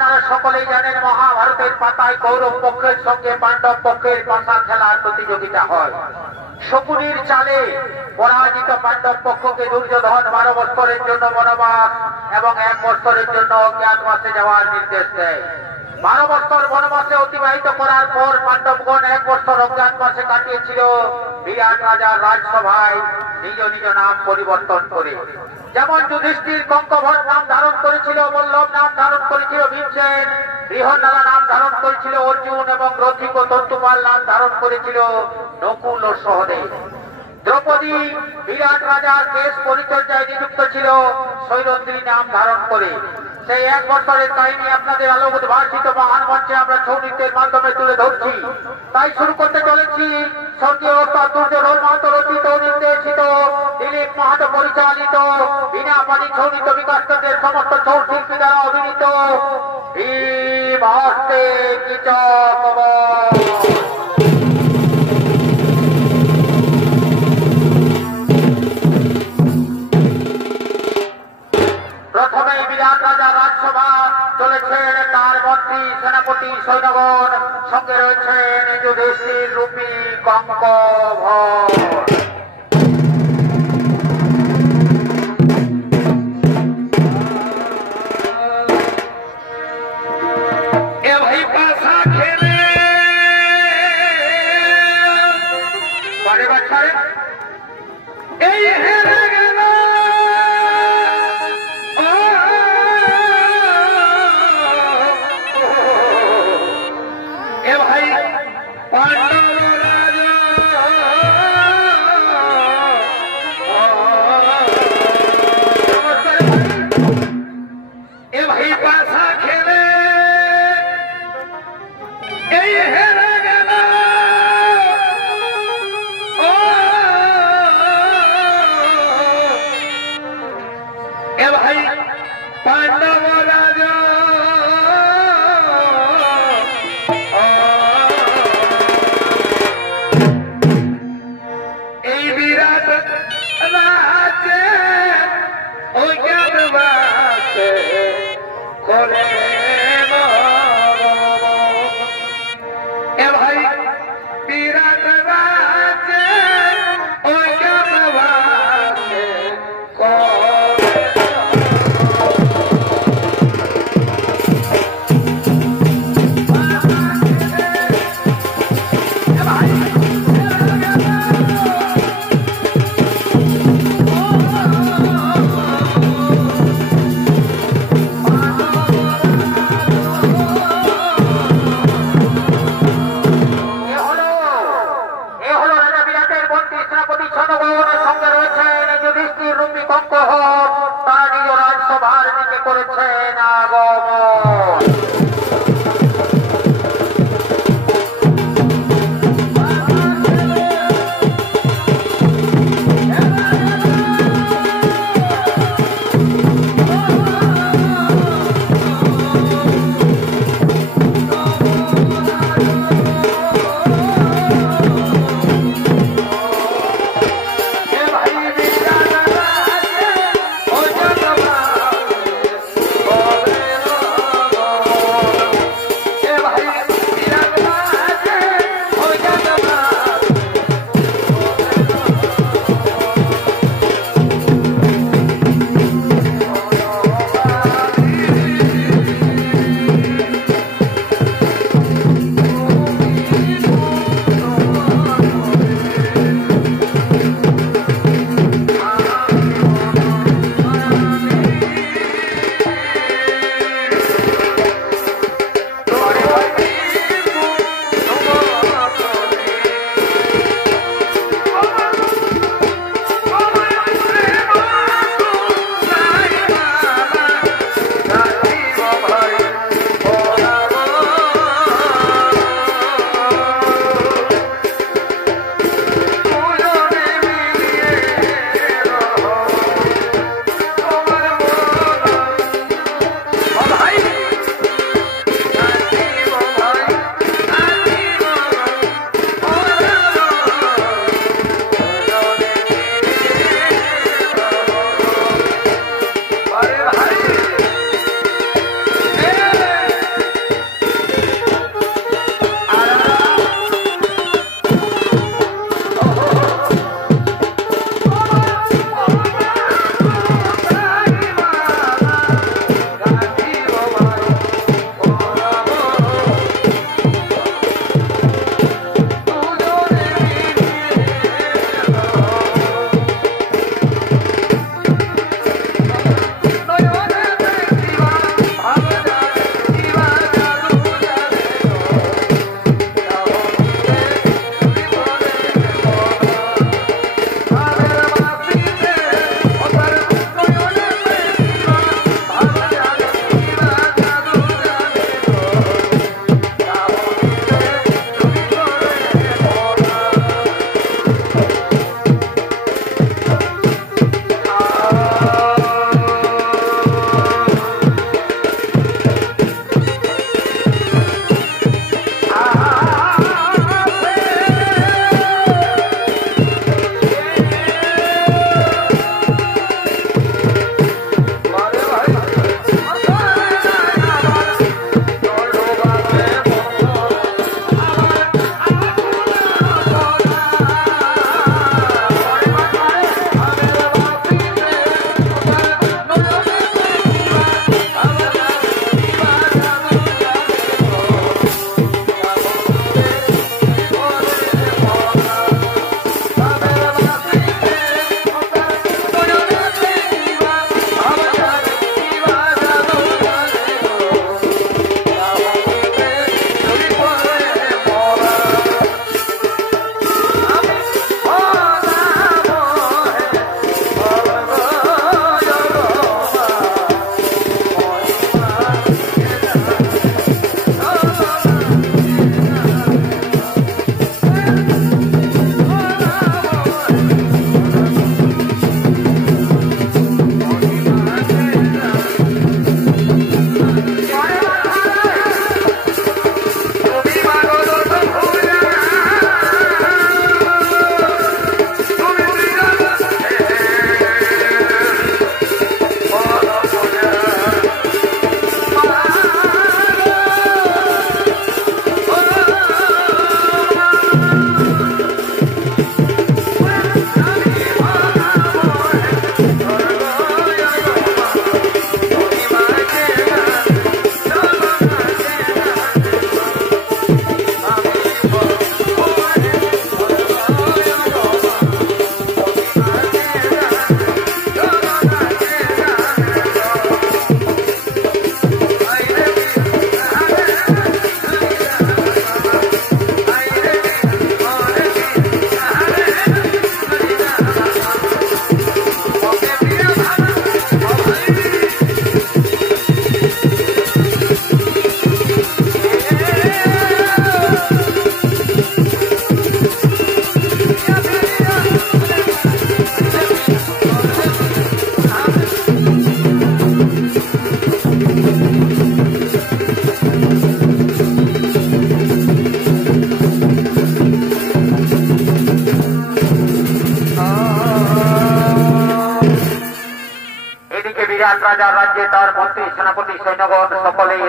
আপনারা সকলেই জানেন মহাভারতের পাতায় কৌরব পক্ষের সঙ্গে পাণ্ডব পক্ষের পাশা খেলার প্রতিযোগিতা হয়। শকুনির চালে পরাজিত পাণ্ডব পক্ষকে দুর্যোধন 12 বৎসরের জন্য বনবাস এবং 1 বৎসরের জন্য অজ্ঞাতবাসে যাওয়ার নির্দেশ দেয়। 12 বৎসর বনবাসে অতিবাহিত করার পর পাণ্ডবগণ 1 বৎসর অজ্ঞাতবাসে কাটিয়েছিল বিরাট রাজার রাজসভায় নিজ নিজ নাম পরিবর্তন করে। যেমন যুধিষ্ঠির কঙ্কভট নাম ধারণ করেছিল, বল্লভ নাম ধারণ করেছিল ভীমসেন, বৃহন্নলা নাম ধারণ করেছিল অর্জুন এবং রথিক ও তন্তুপাল নাম ধারণ করেছিল নকুল ও সহদেব। দ্রৌপদী বিরাট রাজার কেশ পরিচর্যায় নিযুক্ত ছিল সৈরন্দ্রী নাম ধারণ করে। সেই 1 বছরের কাহিনী আপনাদের আলোক উদ্ভাসিত মহান মঞ্চে আমরা ছৌ নৃত্যের মাধ্যমে তুলে ধরছি। তাই শুরু করতে চলেছি স্বর্গীয় ওস্তাদ দুর্যোধন মাহাতো রচিত নির্দেশিত দিলীপ মাহাতো পরিচালিত বিনা পানি ছৌ নৃত্য বিকাশ কেন্দ্রের সমস্ত ছৌ শিল্পী দ্বারা অভিনীত ভীম হস্তে কীচক। প্রথমেই বিরাট রাজা রাজসভা চলেছেন, তার মন্ত্রী সেনাপতি সৈন্যগণ, সঙ্গে রয়েছেন যুধিষ্ঠির রূপী কঙ্কভট।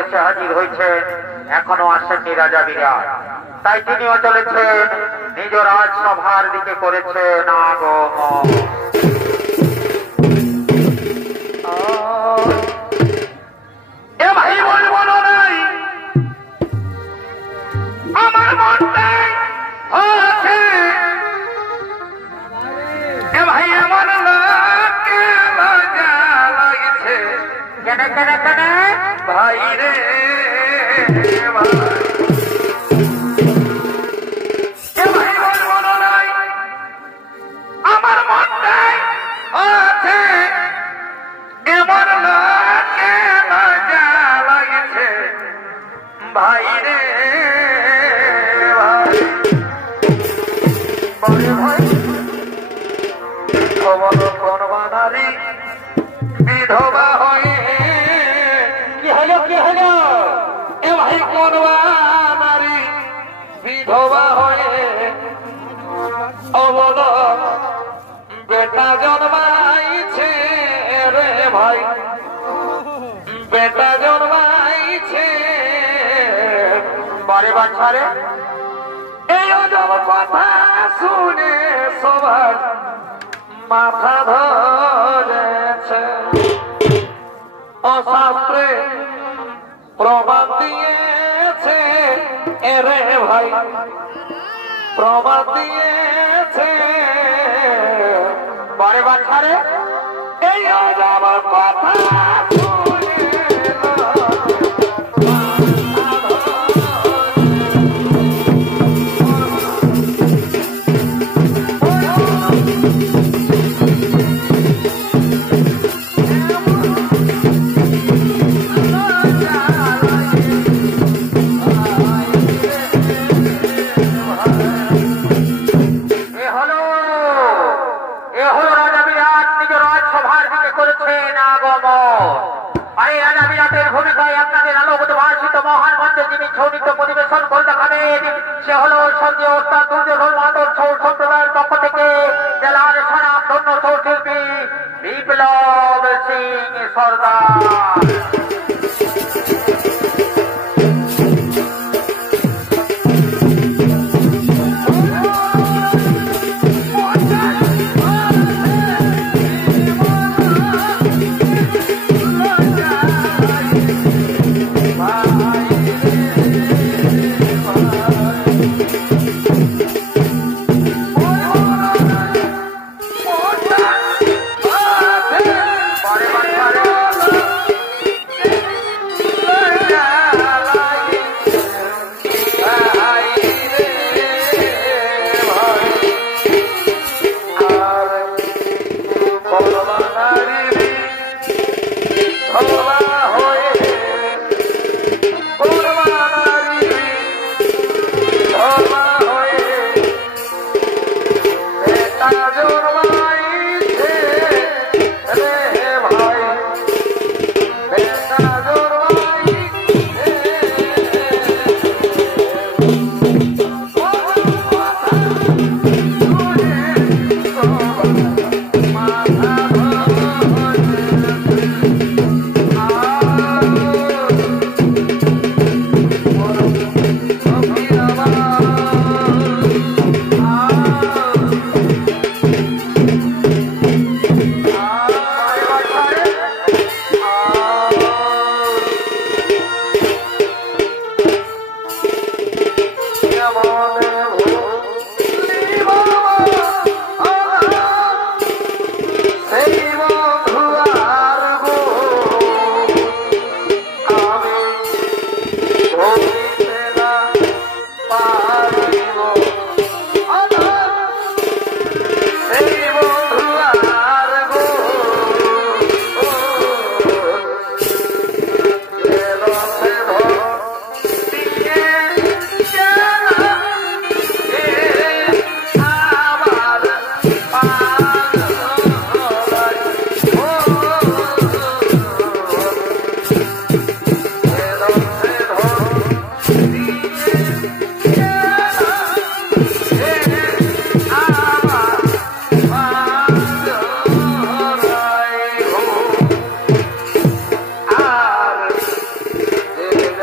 এসে হাজির হয়েছেন, এখনো আসেননি রাজা বিরাট। তাই তিনিও চলেছেন নিজ রাজসভার দিকে, করেছেন আগমন। ভাই বলবো নাই আমার মনটাই হচ্ছে, ভাই আমার লাগছে কেন কেন কেন ভাই রে ভাই, ভাই বলবো নাই আমার মনটাই হচ্ছে এমন লাগে লাগছে ভাই রে ভাই, বলে ভাই খবর কোন বানারি বিধবা হয়ে কি হলো এ ভাই কোন বানারি বিধবা হয়ে অবল বেটা জন্মাইছে রে ভাই, বেটা জন্মাইছে বারে বাছারে। এই অজব কথা শুনে সবার মাথা ধরেছে, অশাস্ত্রে প্রমাণ দিয়েছে এরে ভাই, প্রমাণ দিয়েছে বারে বাছারে। এই অজব কথা পরিবেশন করে দেখাবেন, সে হল সঙ্গে ওস্তাদ দুর্যোধন মাদর ছৌ সম্প্রদায়ের পক্ষ থেকে জেলার সারাম ধন্য ছৌ শিল্পী বিপ্লব সিং সর্দার।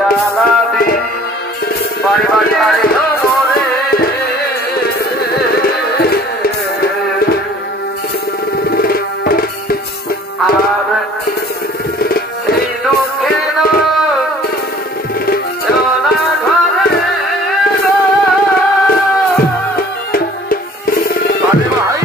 সারাদিন বারবার ধারে ধরে আর সেই দুঃখের জনা ঘরে আরে ভাই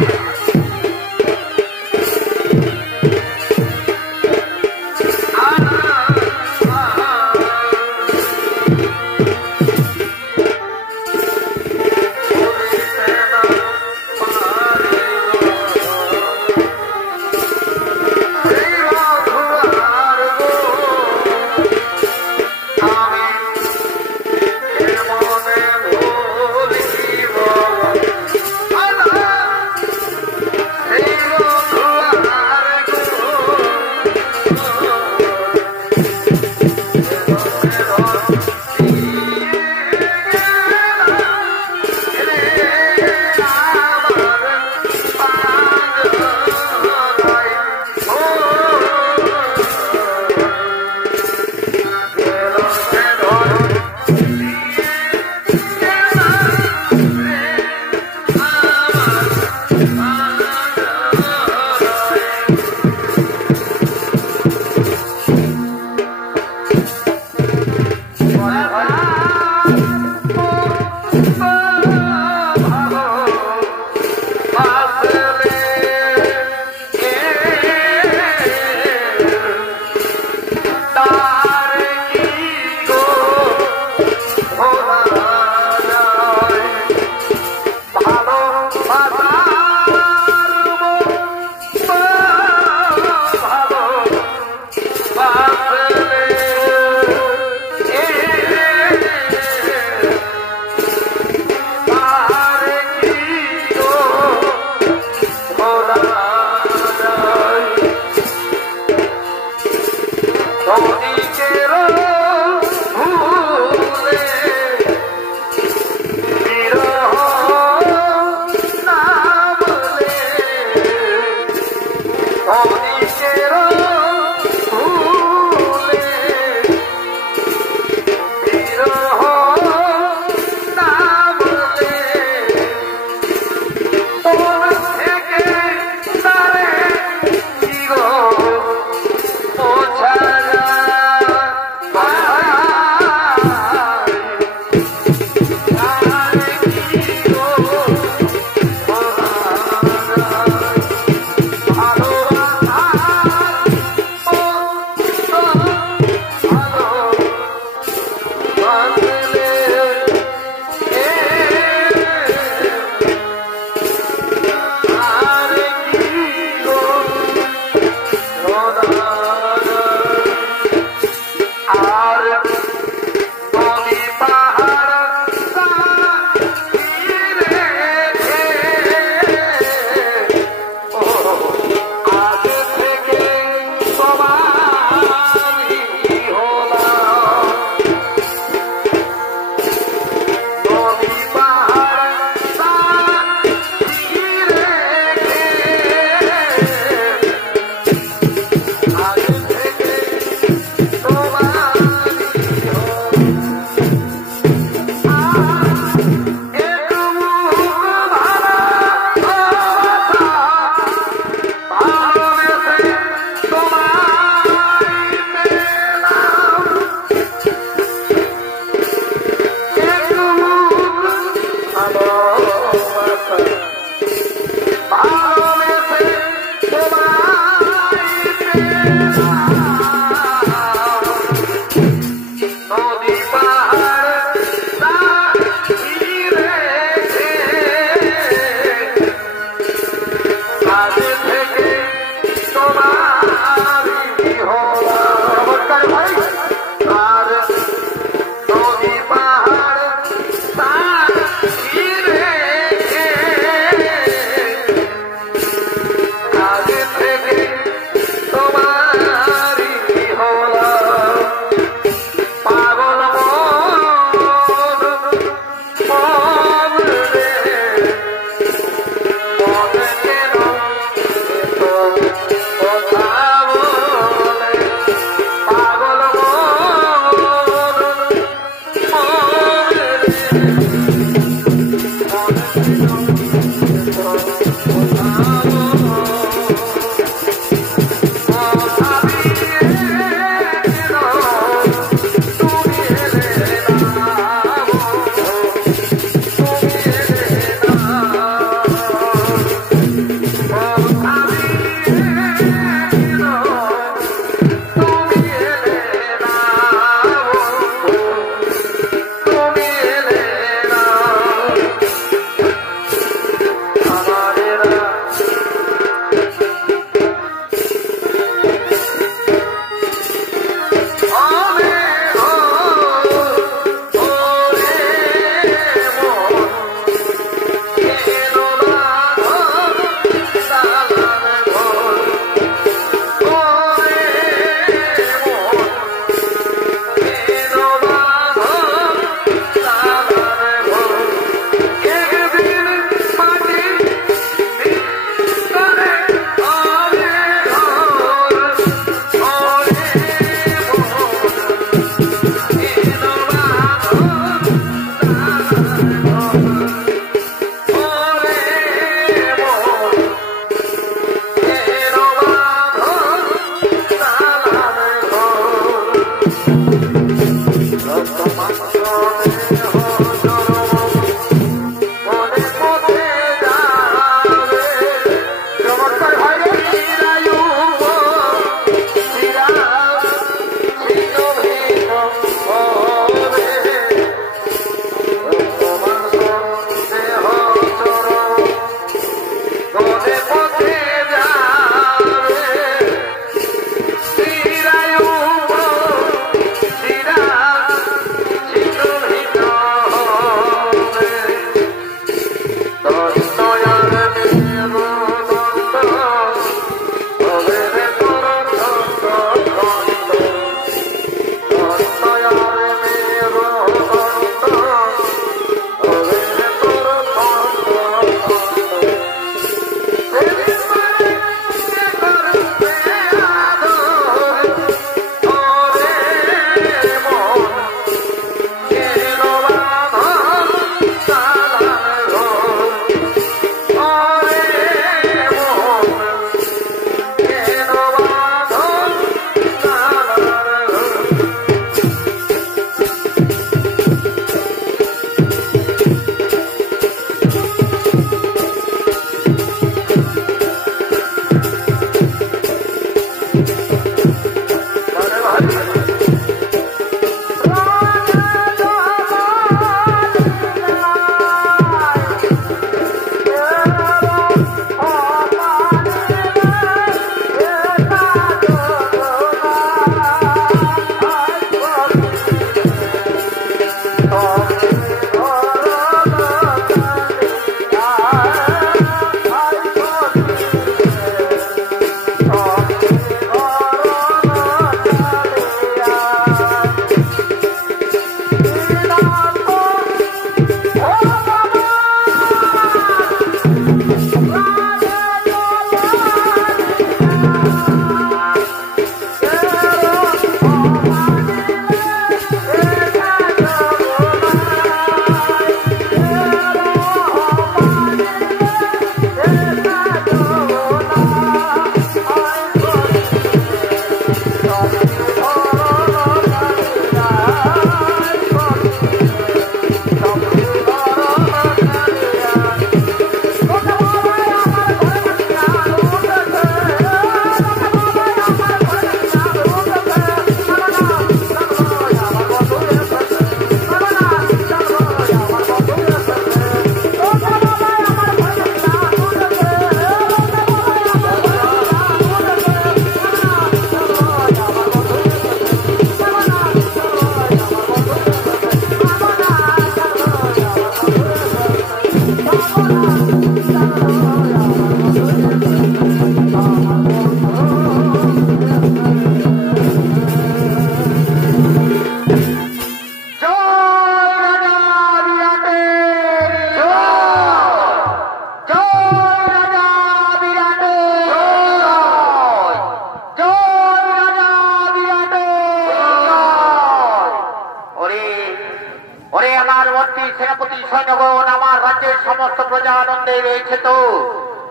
আমার মন্ত্রী সেনাপতি সৈন্যগণ আমার রাজ্যের সমস্ত প্রজা আনন্দে রয়েছে তো?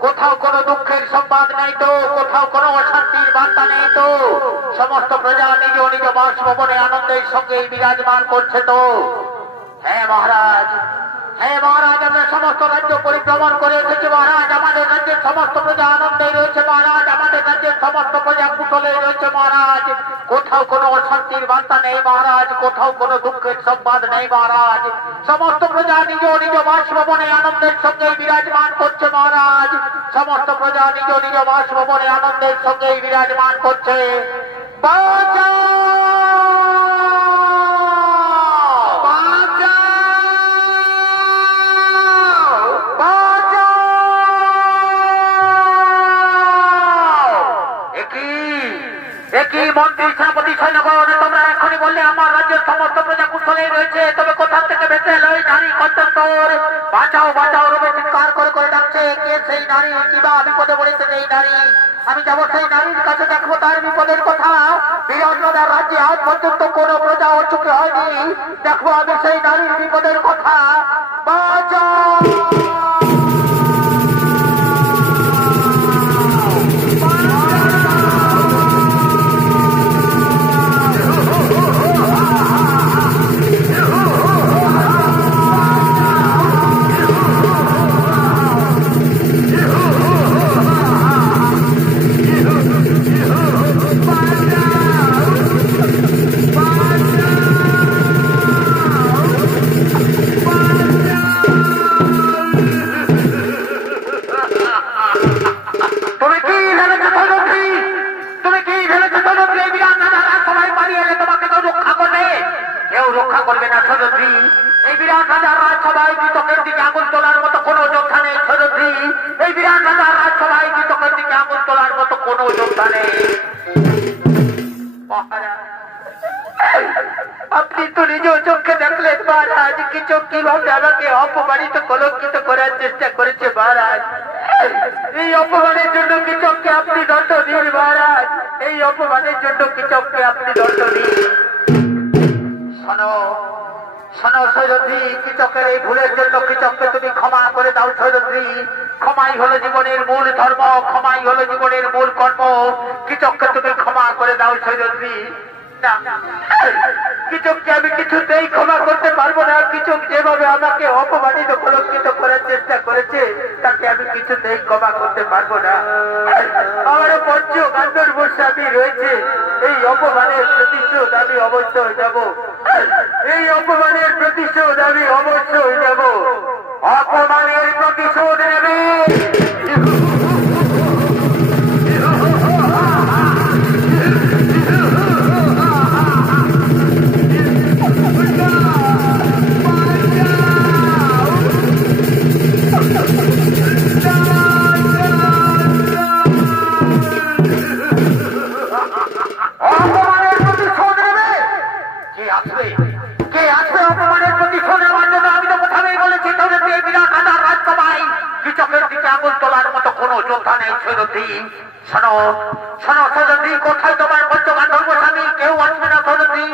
কোথাও কোনো দুঃখের সংবাদ নেই তো? কোথাও কোনো অশান্তির বার্তা নেই তো? সমস্ত প্রজা নিজ নিজ বাসভবনে আনন্দের সঙ্গে বিরাজমান করছে তো? হ্যাঁ মহারাজ, হ্যাঁ মহারাজ, আমরা সমস্ত রাজ্য পরিভ্রমণ করে এসেছি মহারাজ। আমাদের রাজ্যের সমস্ত প্রজা আনন্দে রয়েছে মহারাজ। আমাদের রাজ্যের সমস্ত প্রজা কুশলে রয়েছে মহারাজ। কোথাও কোনো অশান্তির বার্তা নেই মহারাজ। কোথাও কোনো দুঃখের সংবাদ নেই মহারাজ। সমস্ত প্রজা নিজ নিজ বাসভবনে আনন্দের সঙ্গে বিরাজমান করছে মহারাজ। সমস্ত প্রজা নিজ নিজ বাসভবনে আনন্দের সঙ্গে বিরাজমান করছে। মন্ত্রী সেনাপতি সৈন্যগণ, তোমরা এখনই বললে আমার রাজ্যের সমস্ত প্রজা কুশলেই রয়েছে, তবে কোথা থেকে বেঁচে এলো এই নারী কণ্ঠস্বর? বাঁচাও বাঁচাও রূপে চিৎকার করে করে ডাকছে। কে সেই নারী? কিবা বিপদে পড়েছে এই নারী? আমি যাবো সেই নারীর কাছে, দেখবো তার বিপদের কথা। বিরাটনগর রাজ্যে আজ পর্যন্ত কোনো প্রজা ওর চোখে হয়নি, দেখবো আমি সেই নারীর বিপদের কথা। বাঁচাও। আপনি তো নিজ চোখে দেখলেন মহারাজ, কিছু কিভাবে আমাকে অপমানিত কলঙ্কিত করার চেষ্টা করেছে মহারাজ। এই অপমানের জন্য কিচককে আপনি দণ্ড দিন মহারাজ। এই অপমানের জন্য কিচককে আপনি দণ্ড দিন। শোনো শোনো সৈরন্ধ্রী, কিচকের এই ভুলের জন্য কিচককে তুমি ক্ষমা করে দাও সৈরন্ধ্রী। ক্ষমাই হলো জীবনের মূল ধর্ম, ক্ষমাই হলো জীবনের মূল কর্ম। কিচককে তুমি ক্ষমা করে দাও সৈরন্ধ্রী। কিচককে আমি কিছুতেই ক্ষমা করতে পারবো না। কিচক যেভাবে আমাকে অপমানিত কলঙ্কিত করার চেষ্টা করেছে, তাকে আমি কিছুতেই ক্ষমা করতে পারবো না। আমারও পঞ্চ গান্ধর্ব স্বামী রয়েছে, এই অপমানের প্রতিশোধ আমি অবশ্যই যাব। এই অপমানের প্রতিশোধ আমি অবশ্যই যাব। অপমানের প্রতিশোধ নেবে। শোনো শোনো সৈরন্ধ্রী, কোথায় তোমার পঞ্চগান্ধর্ব স্বামী? কেউ আসবে না সৈরন্ধ্রী।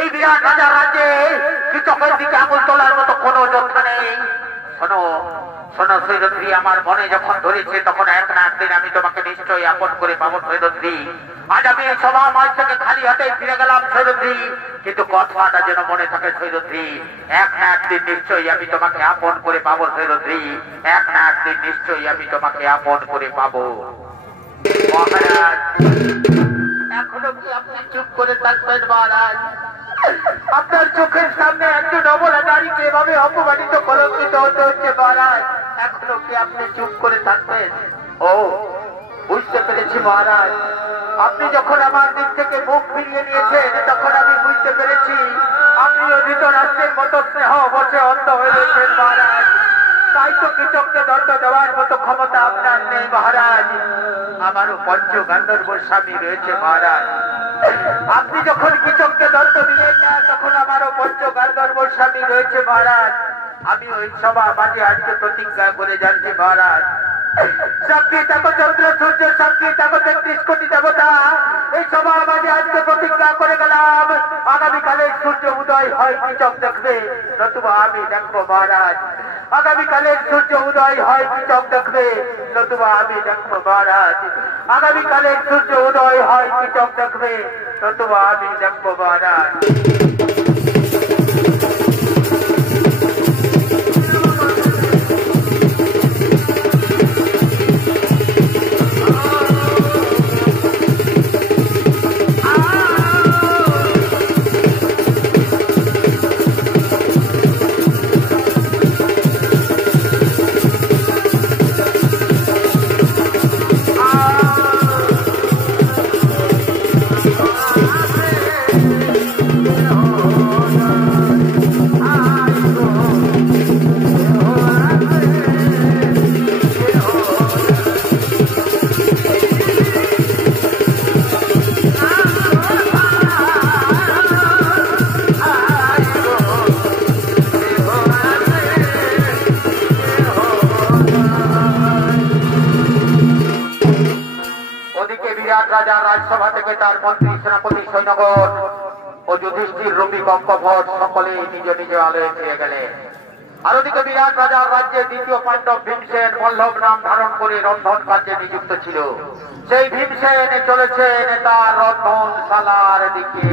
এই বিরাট রাজার রাজ্যে কিচকের দিকে আঙুল তোলার মতো কোনো যোদ্ধা নেই। শোনো শোনো সৈরন্ধ্রী, আমার মনে যখন ধরেছে তখন এক না একদিন আমি তোমাকে নিশ্চয়ই আপন করে পাবো সৈরন্ধ্রী। আজ আমি এই সভা মাঝ থেকে খালি হাতে ফিরে গেলাম সৈরন্ধ্রী, কিন্তু কথাটা যেন মনে থাকে সৈরন্ধ্রী, এক না একদিন নিশ্চয়ই আমি তোমাকে আপন করে পাবো সৈরন্ধ্রী। এক না একদিন নিশ্চয়ই আমি তোমাকে আপন করে পাবো। মহারাজ, এখনো কি আপনি চুপ করে থাকবেন মহারাজ? আপনার চোখের সামনে একজন অবলা নারীকে এভাবে অপমানিত কলঙ্কিত হতে হচ্ছে মহারাজ, এখনো কি আপনি চুপ করে থাকবেন? ও বুঝতে পেরেছি মহারাজ, আপনি যখন আমার দিক থেকে মুখ ফিরিয়ে নিয়েছেন তখন আমি বুঝতে পেরেছি আপনিও ধৃতরাষ্ট্রের মতো স্নেহ বসে অন্ধ হয়ে রয়েছেন মহারাজ। তাই তো কিচককে দণ্ড দেওয়ার মতো ক্ষমতা আপনার নেই মহারাজ। আমারও পঞ্চ গান্ধর্ব স্বামী রয়েছে মহারাজ। আপনি যখন কিচককে দণ্ড দিলেন না তখন আমারও পঞ্চ গান্ধর্ব স্বামী রয়েছে মহারাজ। আমি ওই সভা মাঝে আজকে প্রতিজ্ঞা করে যাচ্ছি মহারাজ, সাক্ষী থাকো চন্দ্র সূর্য, সাক্ষী থাকো 33 কোটি দেবতা। এই সবার মাঝে আজকে প্রতিজ্ঞা করে গেলাম, আগামীকালে সূর্য উদয় হয় কি চোখ দেখবে, নতুবা আমি দেখবো মহারাজ। আগামীকালের সূর্য উদয় হয় কি চোখ দেখবে, নতুবা আমি দেখবো মহারাজ। আগামীকালের সূর্য উদয় হয় কি চোখ দেখবে, নতুবা আমি দেখবো মহারাজ। রাজা রাজসভা থেকে তার মন্ত্রী সেনাপতি সৈন্যগণ ও যুধিষ্ঠির রবি কঙ্কভট সকলে নিজ নিজ আলয়ে ফিরে গেলেন। আর ওদিকে বিরাট রাজার রাজ্যে দ্বিতীয় পাণ্ডব ভীমসেন বল্লভ নাম ধারণ করে রন্ধন কার্যে নিযুক্ত ছিল। সেই ভীমসেন চলেছেন তার রন্ধনশালার দিকে।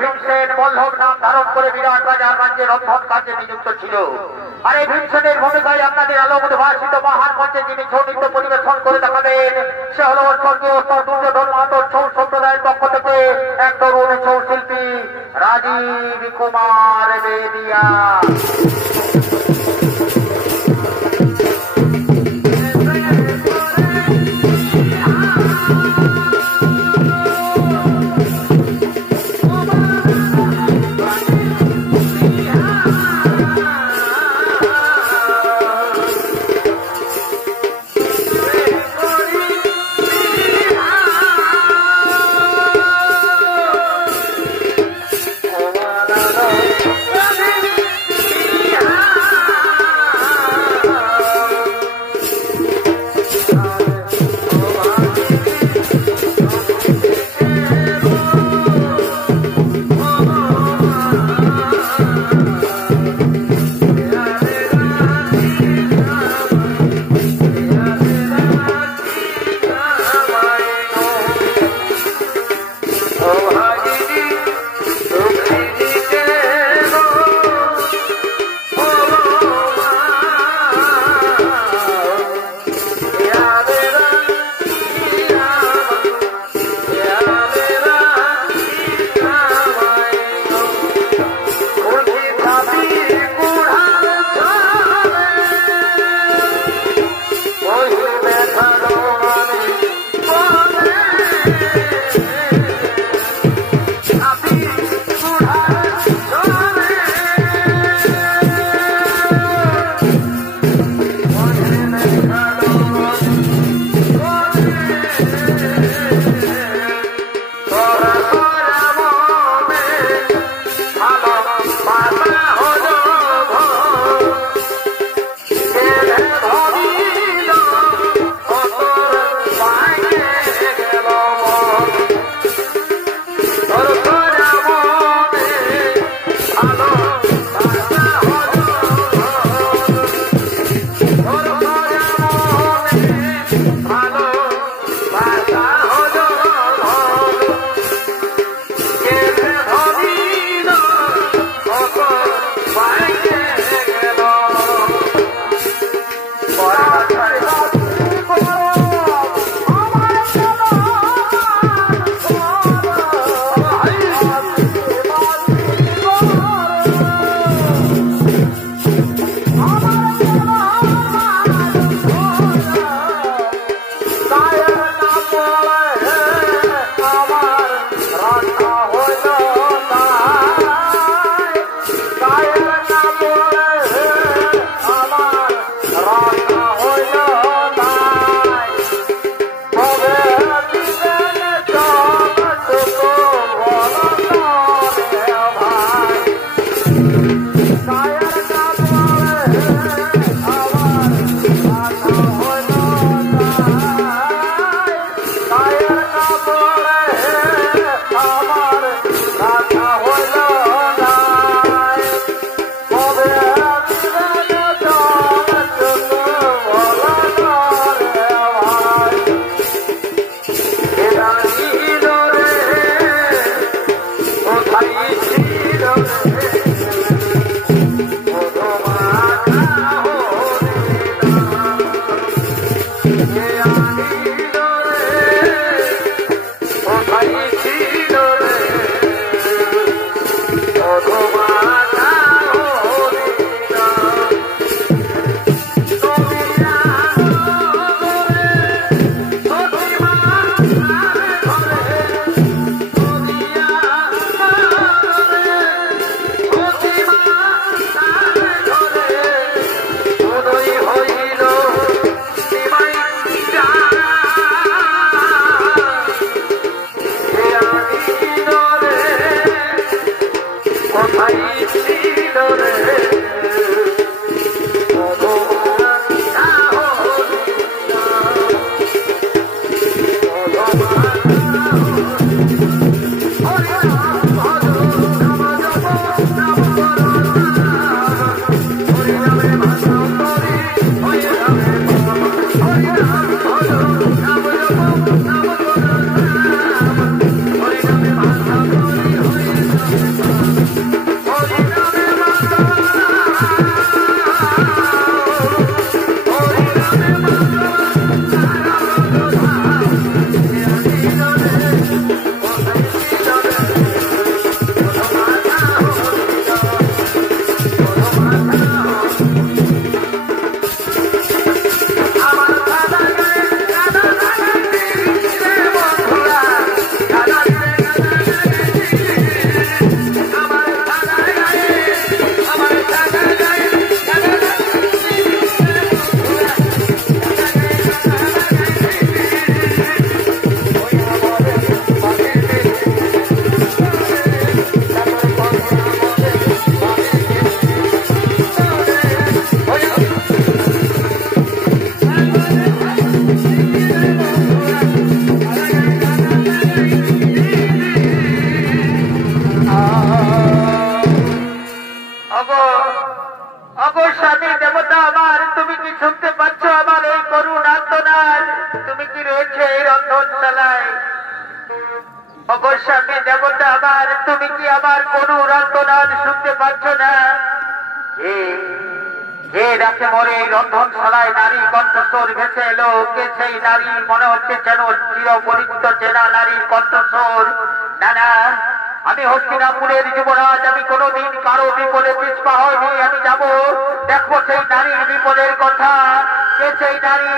ভীমসেন বল্লভ নাম ধারণ করে বিরাট রাজার রাজ্যে রন্ধন কার্যে নিযুক্ত ছিল। আর এই ভীমসেনের ভূমিকায় আপনাদের আলোক উদ্ভাসিত মহান মঞ্চে যিনি ছৌ নৃত্য পরিবেশন করে দেখাবেন, সে হল স্বর্গীয় দুর্যোধন মাহাতোর ছৌ সম্প্রদায়ের পক্ষ থেকে এক তরুণ ছৌ শিল্পী রাজীব কুমার বেদিয়া। Yeah. কি শুনতে পাচ্ছ আমার এই করুণ আর্তনাদ? তুমি কি রয়েছে এই রন্ধনশালায়? অবশ্যই দেবতা আমার, তুমি কি আমার করুণ আর্তনাদ শুনতে পাচ্ছ না? কে রাতে মরে এই রন্ধনশালায় নারী কণ্ঠস্বর ভেসে এলো? কে সেই নারী? মনে হচ্ছে যেন চিরপরিচিত চেনা নারীর কণ্ঠস্বর। না না, আমি হস্তিনাপুরের যুবরাজ, আমি কোনোদিন কারো বিপদে পিছপা হয়নি। আমি যাব, দেখবো সেই নারীর বিপদের কথা। কে সেই নারী?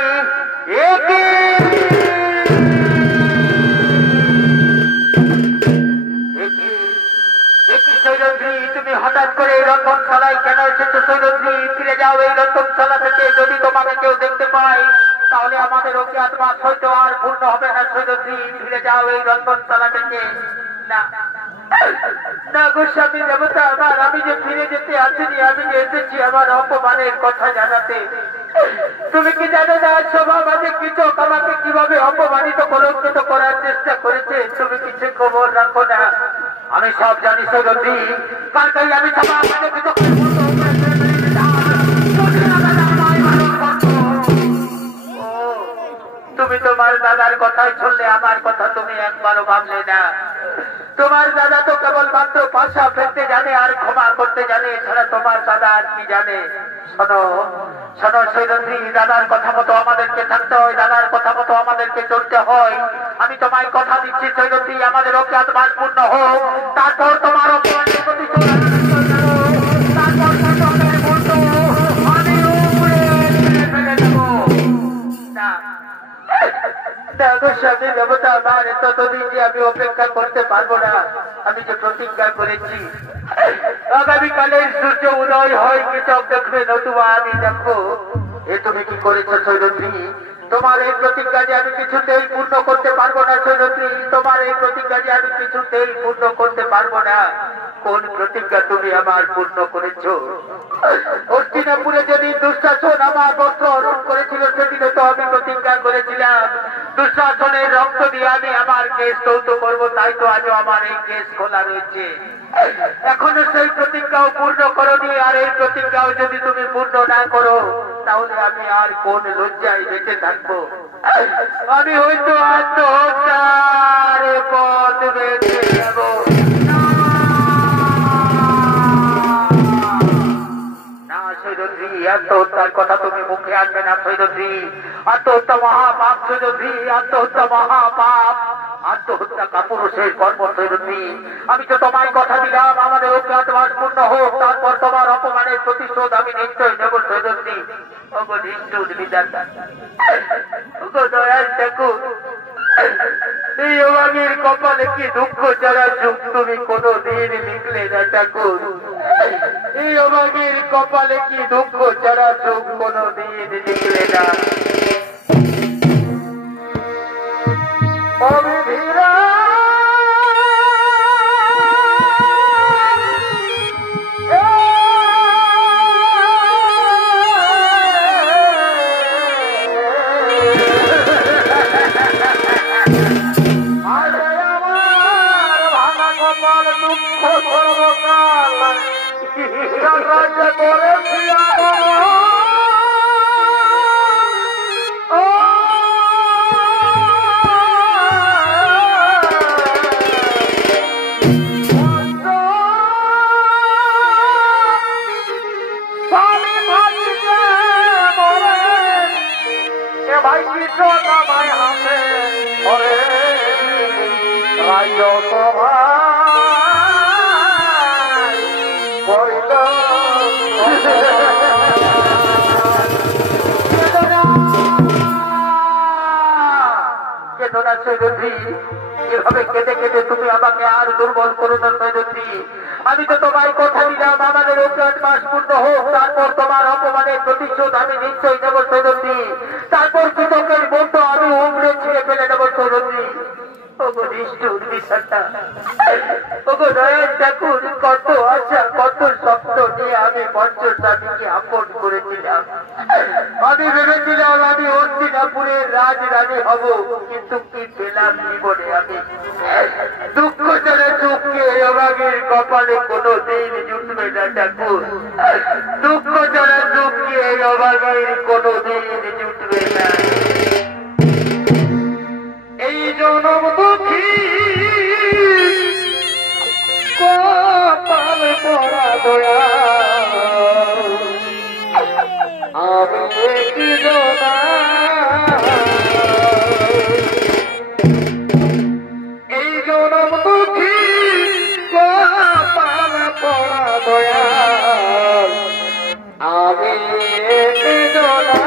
তুমি হঠাৎ করে এই রন্ধনশালায় কেন এসেছো সৈরন্দ্রী? ফিরে যাও এই রন্ধনশালা থেকে। যদি তোমাকে কেউ দেখতে পায় তাহলে আমাদের অজ্ঞাত মাস হয়তো আর পূর্ণ হবে না সৈরন্দ্রী। ফিরে যাও এই রন্ধনশালা থেকে। না না গোস্বামী দেবতা আমার, আমি যে ফিরে যেতে আসিনি, আমি যে এসেছি আমার অপমানের কথা জানাতে। তুমি কি জানো না সমাজে কৃষক আমাকে কিভাবে অপমানিত কলঙ্কিত করার চেষ্টা করেছে? তুমি কিছু খবর রাখো না? আমি সব জানি সৈরন্দ্রী। কালকেই আমি সমাজে কৃষক তুমি তোমার দাদার কথাই শুনলে, আমার কথা তুমি একবারও ভাবলে না। তোমার দাদা তো কেবল মাত্র পাশা ফেলতে জানে আর ক্ষমা করতে জানে, এছাড়া তোমার দাদা আর কি জানে? শোনো শোনো সৈরন্দ্রী, দাদার কথা মতো আমাদেরকে থাকতে হয়, দাদার কথা মতো আমাদেরকে চলতে হয়। আমি তোমায় কথা দিচ্ছি সৈরন্দ্রী, আমাদের অজ্ঞাত মাস পূর্ণ হোক, তারপর তোমার অপমানের প্রতিশোধ গোস্বামী দেবতা আমার, ততদিন যে আমি অপেক্ষা করতে পারবো না। আমি যে প্রতিজ্ঞা করেছি আগামীকালের সূর্য উদয় হয় কৃষক দেখবে, নতুবা আমি দেখো। এ তুমি কি করেছো সৈরন্দ্রী? তোমার এই প্রতিজ্ঞা যে আমি কিছুতেই পূর্ণ করতে পারবো না সৈরন্দ্রী, তোমার এই প্রতিজ্ঞা যে আমি কিছুতেই পূর্ণ করতে পারবো না। কোন প্রতিজ্ঞা তুমি আমার পূর্ণ করেছো? হস্তিনাপুরে যেদিন দুঃশাসন আমার বস্ত্র হরণ করেছিল, সেদিনে তো আমি প্রতিজ্ঞা করেছিলাম দুঃশাসনের রক্ত দিয়ে আমি আমার কেস তৌত করবো। তাই তো আজও আমার এই কেস খোলা রয়েছে। এখনো সেই প্রতিজ্ঞাও পূর্ণ করোনি, আর এই প্রতিজ্ঞাও যদি তুমি পূর্ণ না করো তাহলে আমি আর কোন লজ্জায় বেঁচে থাকবো? আমি হয়তো আত্মহত্যার পথ বেঁচে যাব। না সৈরন্দ্রী, আত্মহত্যার কথা তুমি মুখে আনবে না সৈরন্দ্রী। আত্মহত্যা মহাপাপ সৈরন্দ্রী, আত্মহত্যা মহাপাপ। আত্মহত্যা কাপুরুষের কর্ম সৈরন্দ্রী। আমি তো তোমায় কথা দিলাম আমাদের অজ্ঞাত মাস পূর্ণ হোক, তারপর তোমার অপমানের প্রতিশোধ আমি নিশ্চয় নেব সৈরন্দ্রী। এই অভাগীর কপালে কি দুঃখ ছাড়া সুখ তুমি কোনদিন লিখলে না ঠাকুর? এই অভাগীর কপালে কি দুঃখ ছাড়া সুখ কোনদিন লিখলে না? অবিধীরা এভাবে কেটে কেটে তুমি আমাকে আর দুর্বল করো না সৈরন্দ্রী। আমি তো তোমায় কথা দিলাম আমাদের অজ্ঞাত মাস পূর্ণ হোক, তারপর তোমার অপমানের প্রতিশোধ আমি নিশ্চয়ই নেব সৈরন্দ্রী। তারপর কৃষকের বন্ধু আমি উমড়ে ছিঁড়ে ফেলে নেব সৈরন্দ্রী। ওগো নিষ্ঠুর বিধাতা, ওগো দয়াল ঠাকুর, কত আশা কত স্বপ্ন নিয়ে আমি পঞ্চস্বামীকে আপন করেছিলাম। আমি ভেবেছিলাম আমি হস্তিনাপুরের রাজরানী হব, কিন্তু কি পেলাম জীবনে? আমি দুঃখ ছাড়া সুখকে অভাগের কপালে কোনো দিন জুটবে ঠাকুর, দুঃখ ছাড়া দুঃখী এই অভাগীর কোনোদিন জুটবে না। এই জনম দুঃখী কপালে পড়া দয়া আমি একজনা এই জনম দুঃখী কপালে পড়া দয়া আমি একজনা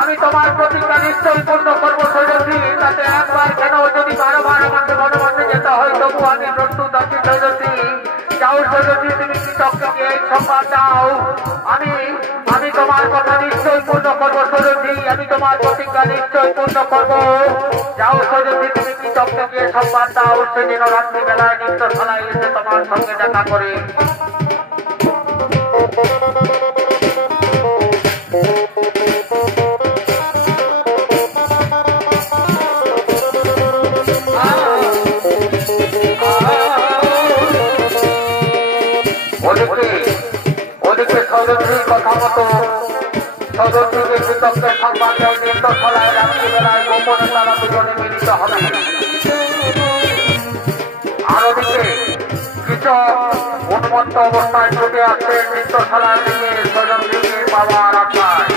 আমি তোমার প্রতিজ্ঞা নিশ্চয় পূর্ণ করবো সৈরথী। তাতে একবার কেন যদি 12 বার আমাকে বনবাসে যেতে হয় তবু আমি প্রস্তুত আছি সৈরথী। যাও সৈরথী, তুমি কৃতজ্ঞ গিয়ে এই সম্মান দাও। আমি তোমার কথা নিশ্চয় পূর্ণ করবো সৈরথী, আমি তোমার প্রতিজ্ঞা নিশ্চয় পূর্ণ করবো। যাও সৈরথী, তুমি কৃতজ্ঞ গিয়ে সম্মান দাও। সেদিন রাত্রিবেলায় নৃত্যশালায় এসে তোমার সঙ্গে দেখা করে ওদিকে সৌরভীর কথা মতো সৌরভীকে কৃতজ্ঞের সম্মান দেয় নৃত্যশালায় রাত্রিবেলায় গোপনে তারা দুজনে মিলিত হবে। আর ওদিকে কিছু উন্মত্ত অবস্থায় ছুটে আসছে নৃত্যশালার দিকে সৌরভীকে পাওয়ার আশায়।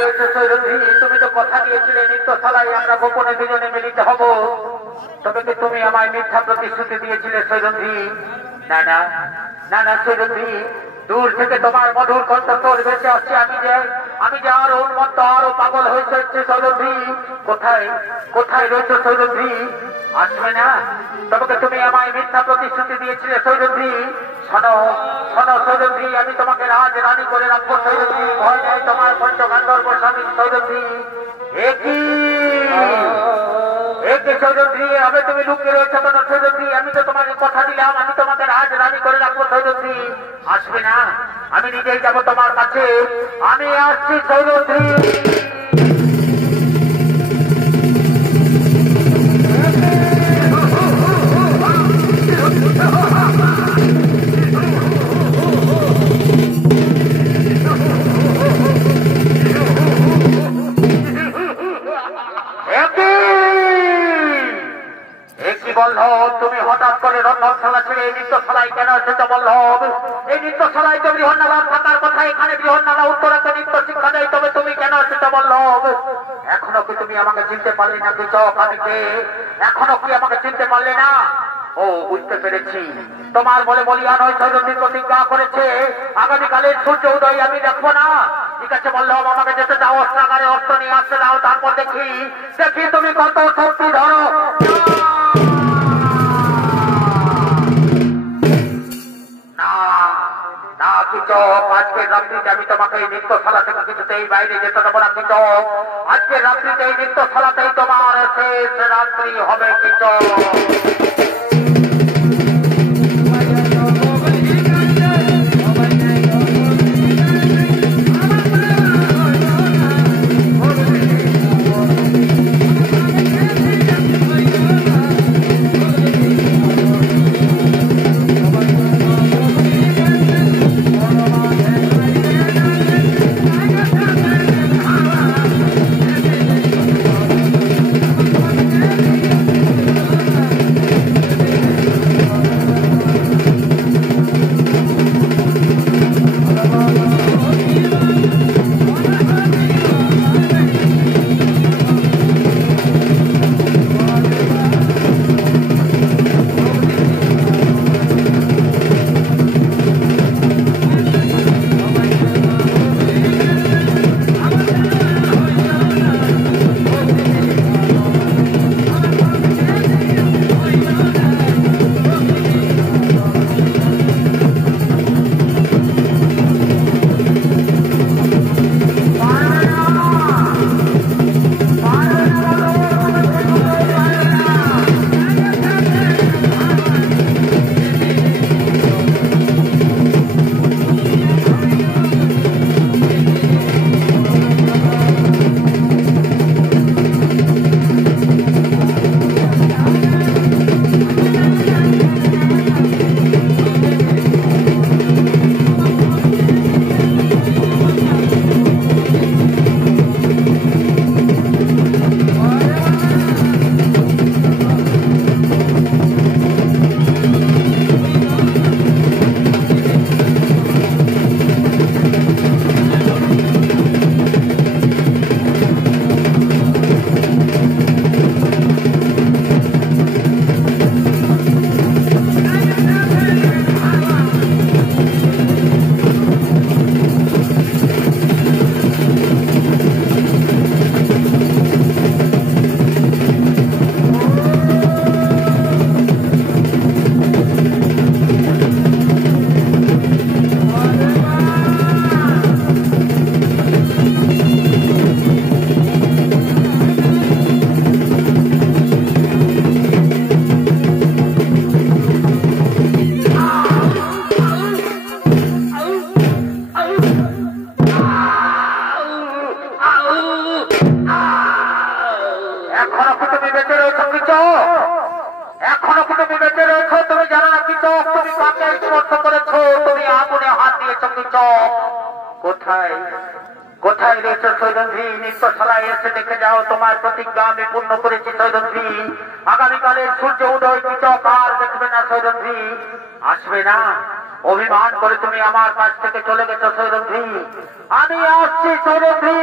রয়েছে সৈরন্ধি, তুমি তো কথা দিয়েছিলে নৃত্যশালায় আমরা গোপনে দুজনে মিলিত হব, তবে কি তুমি আমায় মিথ্যা প্রতিশ্রুতি দিয়েছিলে সৈরন্ধি? না না না না সৈরন্ধি, দূর থেকে তোমার মধুর কণ্ঠস্বর বেঁচে আসছে, আমি যে আরো উন্মত্ত আরো পাগল হয়ে যাচ্ছে সৈরন্ধি। কোথায় কোথায় রয়েছে সৈরন্ধি? আসবে না? তবে তুমি আমায় মিথ্যা প্রতিশ্রুতি দিয়েছিলে সৈরন্ধি। শোনো শোনো সৈরন্ধি, আমি তোমাকে রাজ রানী করে রাখবো সৈরন্ধি, ভয় নেই তোমার পঞ্চগান্ধর্ব স্বামী সৈরন্ধি। একই সৈরন্ধি, হবে তুমি লুকিয়ে রয়েছে কেন সৈরন্ধি? আমি তো তোমাকে কথা দিলাম আমি তোমাকে রাজ রানী করে রাখবো সৈরন্ধি। আসবে না? আমি নিজেই যাবো তোমার কাছে, আমি আসছি সৈরন্ধি। বল্লভ, তুমি হঠাৎ করে রন্ধনশালা ছেড়ে এই নৃত্যশালায় কেন এসেছো বল্লভ? এই নৃত্যশালায় তো বৃহন্নলার থাকার কথা, এখানে বৃহন্নলা উত্তরাকে নৃত্য শিক্ষা দেয়, তবে তুমি কেন এসেছো বল্লভ? এখনো কি তুমি আমাকে চিনতে পারলে না কৃষক? আমি কে? এখনো কি আমাকে চিনতে পারলে না? ও বুঝতে পেরেছি, তোমার বলে বলিয়া নয় সৈরন্ধি প্রতিজ্ঞা করেছে আগামীকালের সূর্য উদয় আমি দেখবো না। ঠিক আছে বল্লভ, আমাকে যেতে দাও, অস্ত্রাগারে অস্ত্র নিয়ে আসতে দাও, তারপর দেখি দেখি তুমি কত শক্তি ধরো। আজকের রাত্রিতে আমি তোমাকে এই নৃত্যশালা থেকে কিছুতেই বাইরে যেতে দেবো না কৃষক। আজকের রাত্রিতে এই নৃত্যশালাতেই তোমার শেষ রাত্রি হবে কৃষক। কোথায় কোথায় রয়েছে সৈরন্ধি? নৃত্যশালায় এসে দেখে যাও, তোমার প্রতিজ্ঞা আমি পূর্ণ করেছি সৈরন্ধি। আগামীকালের সূর্য উদয় কৃষক আর দেখবে না সৈরন্ধি। আসবে না? অভিমান করে তুমি আমার কাছ থেকে চলে গেছো সৈরন্ধি। আমি আসছি সৈরন্ধি।